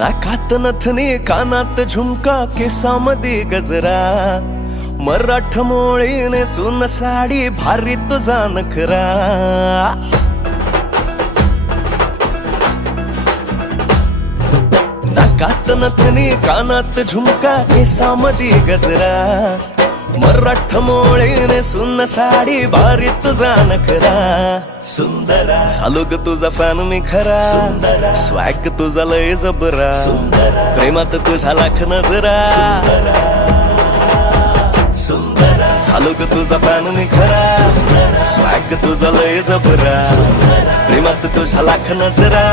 नाकात नथनी कानात झुमका केसामध्ये गजरा मराठ मोळीने सुन साडी भारी तुझा नखरा नाकात नथनी कानात झुमका केसामध्ये गजरा मराठ मोळीने सुन साडी भारी तुझा नखरा सुंदरा झालो ग तुझा फॅन मी खरा स्वॅग तुझा लय जबरा प्रेमात तुझा लाख नजरा झालो ग तुझा फॅन मी खरा स्वॅग तुझा लय जबरा प्रेमात तुझा लाख नजरा